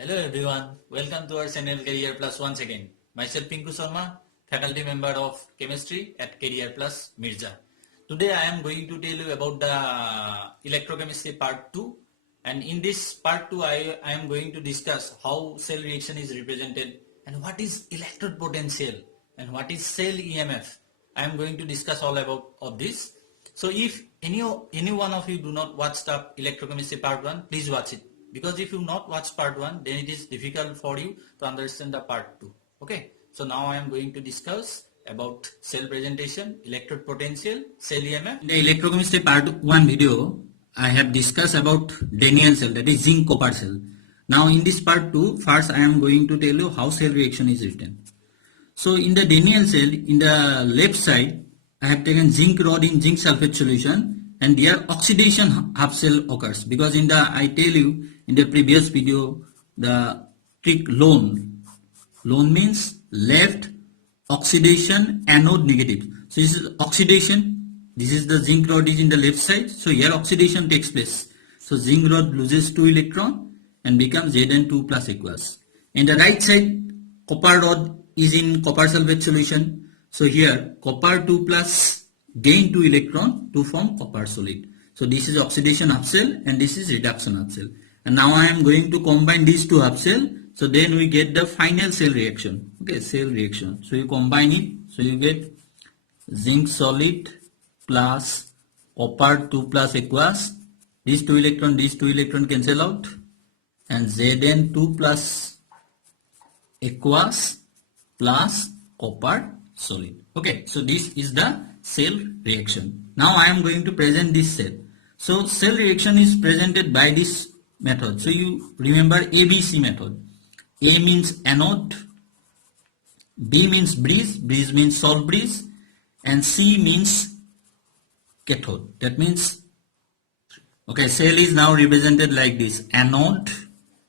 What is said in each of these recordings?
Hello everyone, welcome to our channel Career Plus once again. Myself Pinku Sharma, faculty member of chemistry at Career Plus Mirza. Today I am going to tell you about the electrochemistry part 2, and in this part 2 I am going to discuss how cell reaction is represented and what is electrode potential and what is cell EMF. I am going to discuss all about of this. So if any one of you do not watch the electrochemistry part 1, please watch it. Because if you not watch part 1, then it is difficult for you to understand the part 2. Okay. So now I am going to discuss about cell presentation, electrode potential, cell EMF. In the electrochemistry part 1 video, I have discussed about Daniell cell, that is zinc copper cell. Now in this part 2, first I am going to tell you how cell reaction is written. So in the Daniell cell, in the left side, I have taken zinc rod in zinc sulfate solution, and there oxidation half cell occurs, because I tell you in the previous video the trick lone means left oxidation anode negative. So this is oxidation, this is the zinc rod is in the left side, so here oxidation takes place. So zinc rod loses 2 electron and becomes Zn2 plus aqueous. In the right side, copper rod is in copper sulfate solution. So here copper 2 plus gain 2 electron to form copper solid. So this is oxidation half cell and this is reduction half cell. And now I am going to combine these two half cell. So then we get the final cell reaction. Okay, cell reaction. So you combine it. So you get zinc solid plus copper 2 plus aqueous. These two electron cancel out. And Zn2 plus aqueous plus copper solid. Okay, so this is the cell reaction. Now I am going to present this cell. So cell reaction is presented by this method. So you remember ABC method. A means anode, B means breeze means salt breeze, and C means cathode. That means, okay, cell is now represented like this. Anode,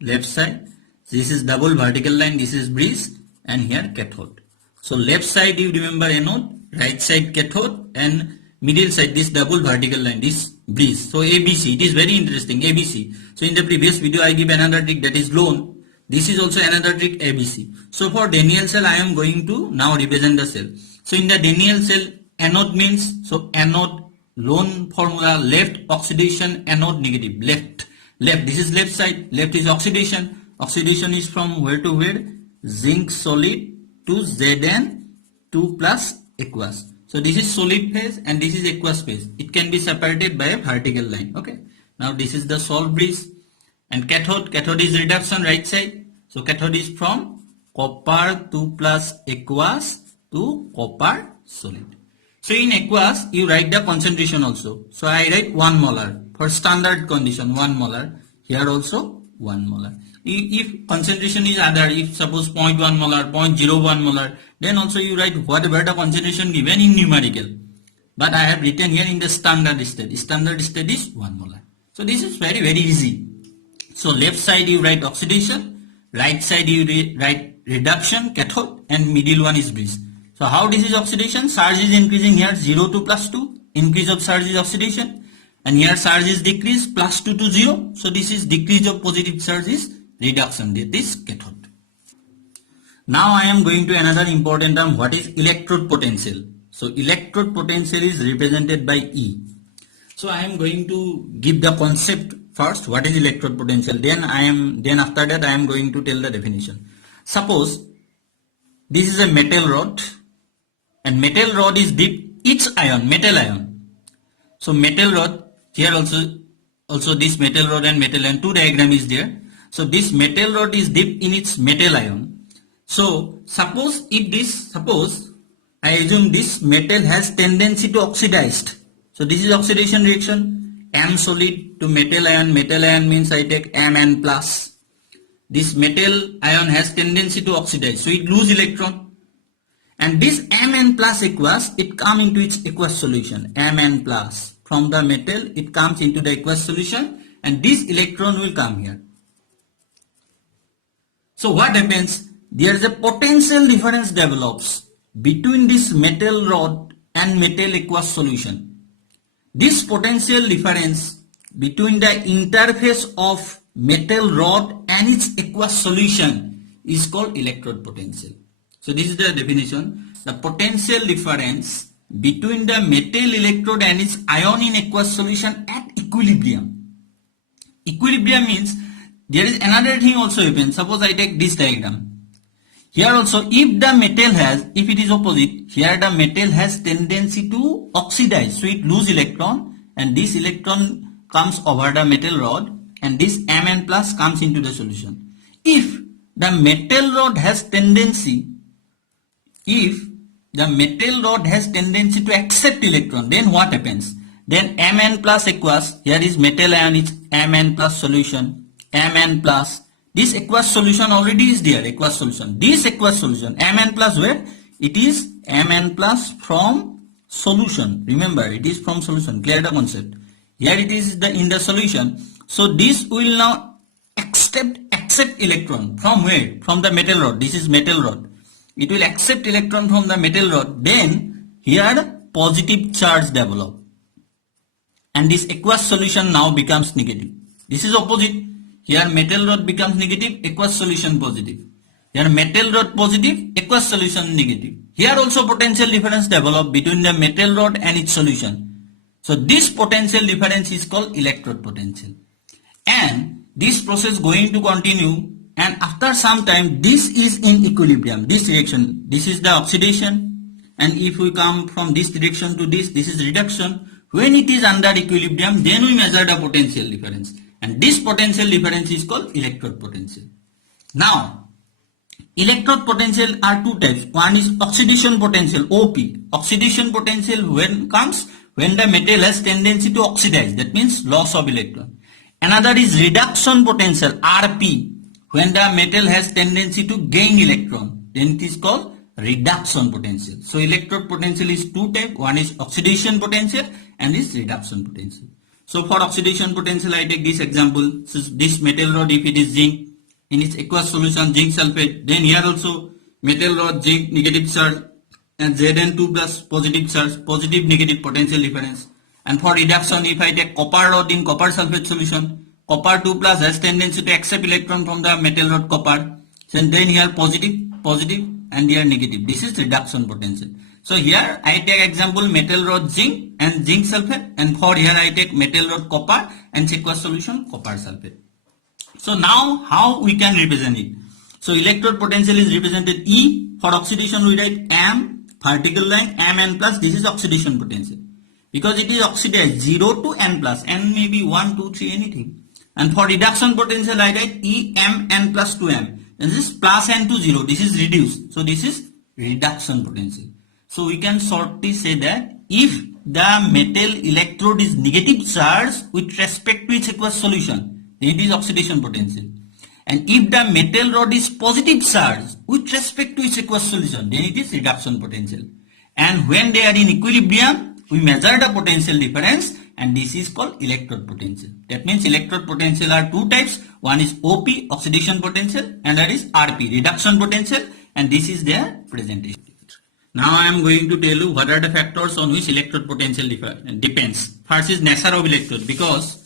left side, this is double vertical line, this is breeze, and here cathode. So left side you remember anode, right side cathode, and middle side this double vertical line, this breeze. So ABC, it is very interesting, ABC. So in the previous video I give another trick, that is lone. This is also another trick, ABC. So for Daniell cell I am going to now represent the cell. So in the Daniell cell, anode means, so anode, lone formula, left oxidation, anode negative, left, this is left side, left is oxidation. Oxidation is from where to where? Zinc solid to Zn2 plus aqueous. So this is solid phase and this is aqueous phase. It can be separated by a vertical line. Okay. Now this is the salt breeze, and cathode is reduction, right side. So cathode is from copper 2 plus aqueous to copper solid. So in aqueous you write the concentration also. So I write 1 molar for standard condition, 1 molar. Here also 1 molar. If concentration is other, if suppose 0.1 molar, 0.01 molar, then also you write whatever the concentration given in numerical. But I have written here in the standard state. Standard state is 1 molar. So this is very easy. So left side you write oxidation, right side you write reduction, cathode, and middle one is breeze. So how this is oxidation? Charge is increasing here, 0 to plus 2. Increase of charge is oxidation. And here charge is decrease, plus 2 to 0. So this is decrease of positive charge is reduction, that is cathode. Now I am going to another important term, what is electrode potential. So electrode potential is represented by E. So I am going to give the concept first, what is electrode potential, then after that I am going to tell the definition. Suppose this is a metal rod, and metal rod is dipped each ion, metal ion. So metal rod, here also this metal rod and metal ion, two diagram is there. So this metal rod is dipped in its metal ion. So suppose I assume this metal has tendency to oxidized. So this is oxidation reaction, Am solid to metal ion means I take Mn plus. This metal ion has tendency to oxidize, so it lose electron. And this Mn plus aqueous, it come into its aqueous solution, Mn plus. From the metal, it comes into the aqueous solution, and this electron will come here. So what happens? There is a potential difference develops between this metal rod and metal aqueous solution. This potential difference between the interface of metal rod and its aqueous solution is called electrode potential. So this is the definition. The potential difference between the metal electrode and its ion in aqueous solution at equilibrium. Equilibrium means there is another thing also happens. Suppose I take this diagram. Here also, if the metal has, if it is opposite, here the metal has tendency to oxidize, so it lose electron, and this electron comes over the metal rod, and this Mn plus comes into the solution. If the metal rod has tendency, to accept electron, then what happens? Then Mn plus aqueous, here is metal ion, is Mn plus solution, Mn plus. This aqueous solution already is there, aqueous solution. This aqueous solution, Mn plus where? It is Mn plus from solution. Remember, it is from solution. Clear the concept. Here it is in the solution. So this will now accept electron. From where? From the metal rod. This is metal rod. It will accept electron from the metal rod. Then here positive charge develop. And this aqueous solution now becomes negative. This is opposite. Here metal rod becomes negative, aqueous solution positive. Here metal rod positive, aqueous solution negative. Here also potential difference develop between the metal rod and its solution. So this potential difference is called electrode potential. And this process going to continue, and after some time this is in equilibrium, this direction. This is the oxidation, and if we come from this direction to this is reduction. When it is under equilibrium, then we measure the potential difference. And this potential difference is called electrode potential. Now, electrode potential are two types. One is oxidation potential, OP. Oxidation potential when the metal has tendency to oxidize. That means loss of electron. Another is reduction potential, RP. When the metal has tendency to gain electron, then it is called reduction potential. So electrode potential is two types. One is oxidation potential and is reduction potential. So for oxidation potential, I take this example. So this metal rod, if it is zinc, in its aqueous solution zinc sulfate, then here also metal rod zinc negative charge and Zn2 plus positive charge, positive negative potential difference. And for reduction, if I take copper rod in copper sulfate solution, copper 2 plus has tendency to accept electron from the metal rod copper. So then here positive and here negative. This is reduction potential. So here I take example metal rod zinc and zinc sulfate, and for here I take metal rod copper and aqueous solution copper sulfate. So now how we can represent it? So electrode potential is represented E. For oxidation we write M, vertical line Mn plus. This is oxidation potential. Because it is oxidized 0 to N plus. N may be 1, 2, 3 anything. And for reduction potential I write E M N plus 2M. And this is plus N to 0. This is reduced. So this is reduction potential. So we can shortly say that if the metal electrode is negative charge with respect to its aqueous solution, then it is oxidation potential. And if the metal rod is positive charge with respect to its aqueous solution, then it is reduction potential. And when they are in equilibrium, we measure the potential difference, and this is called electrode potential. That means electrode potential are two types. One is OP, oxidation potential, and that is RP, reduction potential, and this is their presentation. Now I am going to tell you what are the factors on which electrode potential depends. First is nature of electrode, because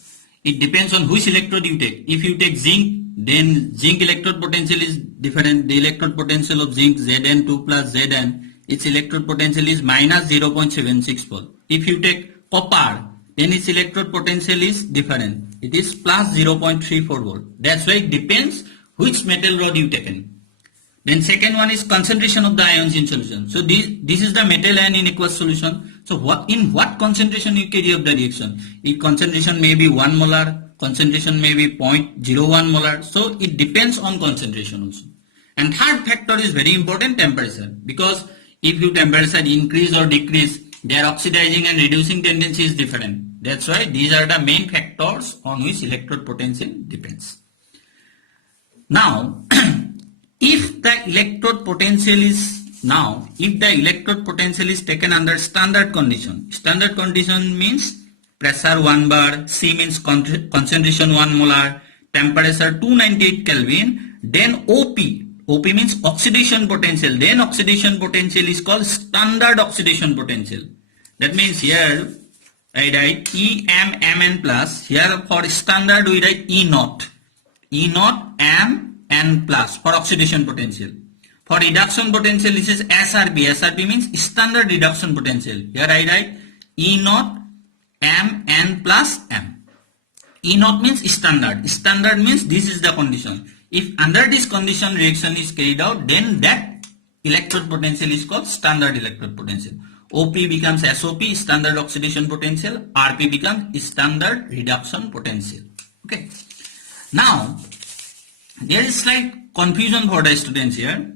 it depends on which electrode you take. If you take zinc, then zinc electrode potential is different. The electrode potential of zinc Zn2 plus Zn, its electrode potential is minus 0.76 volt. If you take copper, then its electrode potential is different. It is plus 0.34 volt. That's why it depends which metal rod you taken. Then second one is concentration of the ions in solution. So this is the metal ion in aqueous solution. So in what concentration you carry out the reaction? Its concentration may be 1 molar, concentration may be 0.01 molar. So it depends on concentration also. And third factor is very important, temperature. Because if your temperature increase or decrease, their oxidizing and reducing tendency is different. That's why these are the main factors on which electrode potential depends. Now, if the electrode potential is taken under standard condition means pressure 1 bar, C means concentration 1 molar, temperature 298 Kelvin, then OP means oxidation potential, then oxidation potential is called standard oxidation potential. That means here I write E M Mn plus, here for standard we write E naught. E naught M N plus for oxidation potential. For reduction potential, this is SRP. SRP means standard reduction potential. Here I write E naught M N plus M. E naught means standard. Standard means this is the condition. If under this condition reaction is carried out, then that electrode potential is called standard electrode potential. OP becomes SOP, standard oxidation potential. RP becomes standard reduction potential. Okay. Now, there is slight confusion for the students here.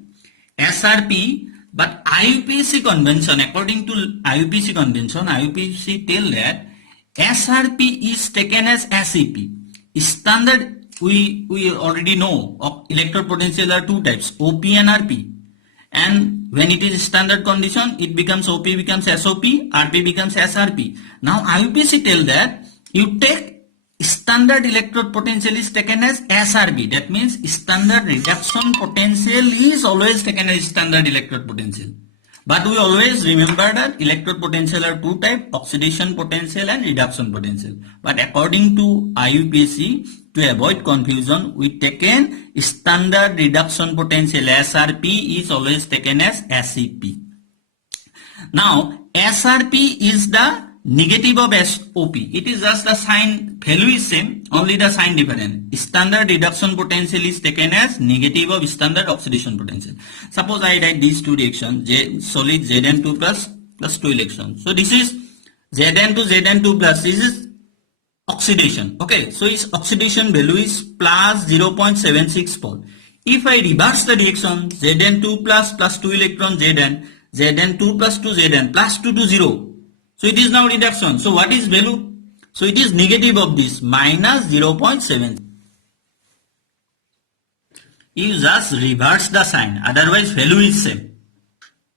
SRP, but IUPAC convention, according to IUPAC convention, IUPAC tell that SRP is taken as SEP. Standard, we already know of electrode potential are two types, OP and RP. And when it is standard condition, it becomes OP becomes SOP, RP becomes SRP. Now IUPAC tell that you take standard electrode potential is taken as SRP. That means standard reduction potential is always taken as standard electrode potential. But we always remember that electrode potential are two types, oxidation potential and reduction potential. But according to IUPAC, to avoid confusion, we taken standard reduction potential SRP is always taken as SEP. Now, SRP is the negative of SOP. It is just the sign, value is same, only the sign different. Standard reduction potential is taken as negative of standard oxidation potential. Suppose I write these two reactions, solid Zn2 plus 2 electrons. So this is Zn2 Zn2 plus, this is oxidation. Okay, so its oxidation value is plus 0.76 volt. If I reverse the reaction, Zn2 plus 2 electron Zn2 plus 2 Zn plus 2 to 0. So it is now reduction. So what is value? So it is negative of this, minus 0.7. You just reverse the sign, otherwise value is same.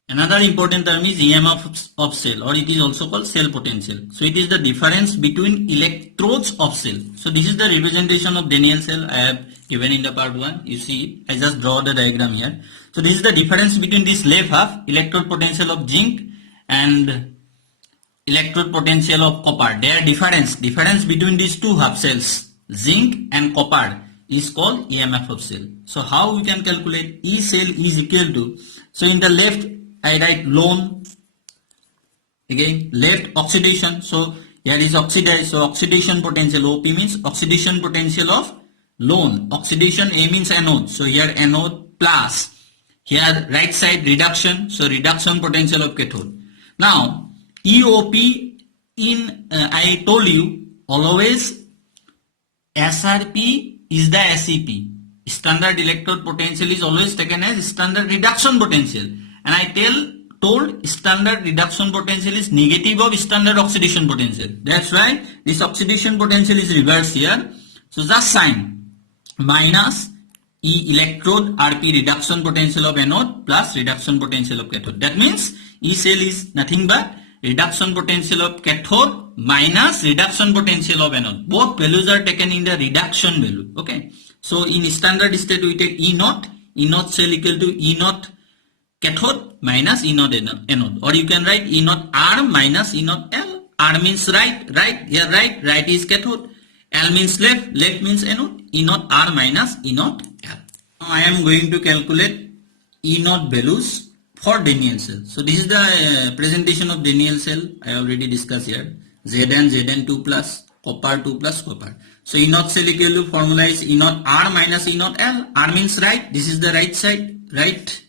Another important term is EMF of cell, or it is also called cell potential. So it is the difference between electrodes of cell. So this is the representation of Daniell cell I have given in the part 1. You see, I just draw the diagram here. So this is the difference between this left half, electrode potential of zinc, and electrode potential of copper. Their difference between these two half cells, zinc and copper, is called EMF of cell. So how we can calculate E cell is equal to, so in the left I write lone, again left oxidation, so here is oxidized, so oxidation potential, OP means oxidation potential of lone, oxidation A means anode, so here anode plus, here right side reduction, so reduction potential of cathode. Now EOP in, I told you, always SRP is the SEP. Standard electrode potential is always taken as standard reduction potential. And I told standard reduction potential is negative of standard oxidation potential. That's why this oxidation potential is reversed here. So just sign minus E electrode RP reduction potential of anode plus reduction potential of cathode. That means E cell is nothing but reduction potential of cathode minus reduction potential of anode. Both values are taken in the reduction value. Okay. So in standard state we take E naught cell equal to E naught cathode minus E naught anode. Or you can write E naught R minus E naught L. R means right, here right is cathode. L means left means anode. E naught R minus E naught L. Now I am going to calculate E naught values for Daniell cell. So this is the presentation of Daniell cell. I already discussed here. Zn, Zn2 plus, copper 2 plus copper. So E naught cell equal to formula is E naught R minus E naught L. R means right. This is the right side. Right.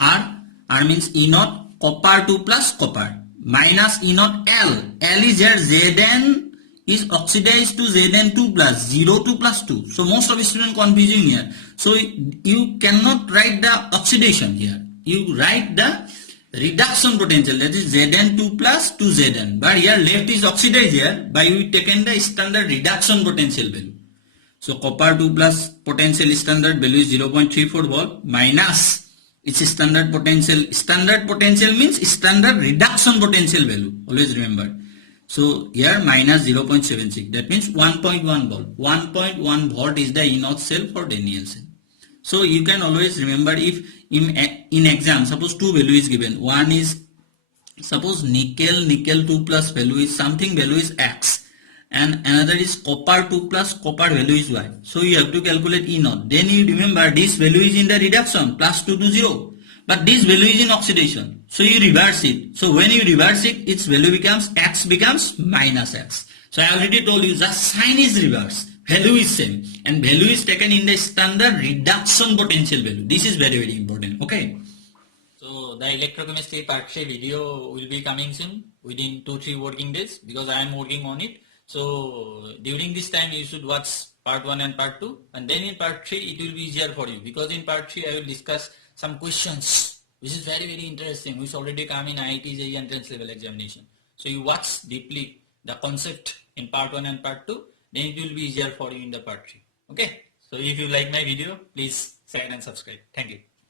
R means E naught copper 2 plus copper minus E naught L. L is here. Zn is oxidized to Zn2 plus 0 2 plus 2. So most of the students confusing here. So you cannot write the oxidation here. You write the reduction potential, that is Zn2 plus 2Zn. But here left is oxidized here, by we taken the standard reduction potential value. So copper 2 plus potential standard value is 0.34 volt minus its standard potential. Standard potential means standard reduction potential value. Always remember. So here minus 0.76. That means 1.1 volt. 1.1 volt is the E naught cell for Daniell cell. So you can always remember, if in exam suppose two value is given, one is suppose nickel 2 plus value is something, value is X, and another is copper 2 plus copper value is y. So you have to calculate E naught. Then you remember this value is in the reduction, plus 2 to 0. But this value is in oxidation. So you reverse it. So when you reverse it, its value becomes x becomes minus x. So I already told you the sign is reverse. Value is same. And value is taken in the standard reduction potential value. This is very, very important. Okay. So the electrochemistry part 3 video will be coming soon within 2-3 working days because I am working on it. So during this time you should watch part 1 and part 2, and then in part 3 it will be easier for you because in part 3 I will discuss some questions which is very, very interesting, which already come in IIT JEE entrance level examination. So you watch deeply the concept in part 1 and part 2, then it will be easier for you in the part 3. Okay. So if you like my video, please share and subscribe. Thank you.